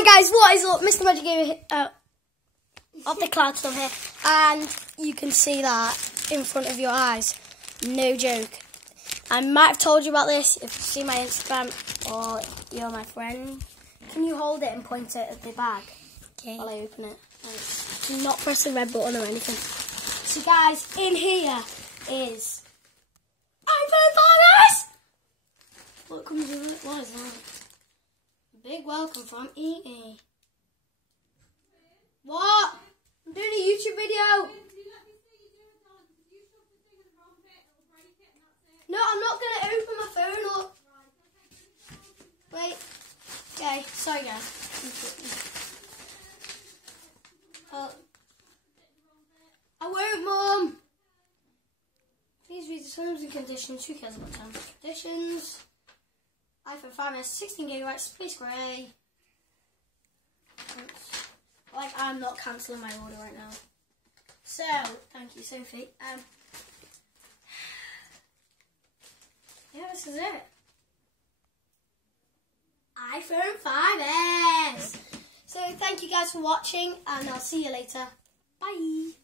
Hi guys, what is up? Mr. Magic Gamer of the Cloud Storm here, and you can see that in front of your eyes. No joke. I might have told you about this if you see my Instagram or you're my friend. Can you hold it and point it at the bag while I open it? Do not press the red button or anything. So guys, in here is iPhone 5s! What comes with it? What is that? Big welcome from EE. What? I'm doing a YouTube video. No, I'm not going to open my phone up. Wait. Okay, sorry guys. I won't, Mum. Please read the terms and conditions. Who cares about terms and conditions? iPhone 5s, 16 GB, space grey. Like, I'm not cancelling my order right now. So, thank you, Sophie. Yeah, this is it. iPhone 5s. So, thank you guys for watching, and I'll see you later. Bye.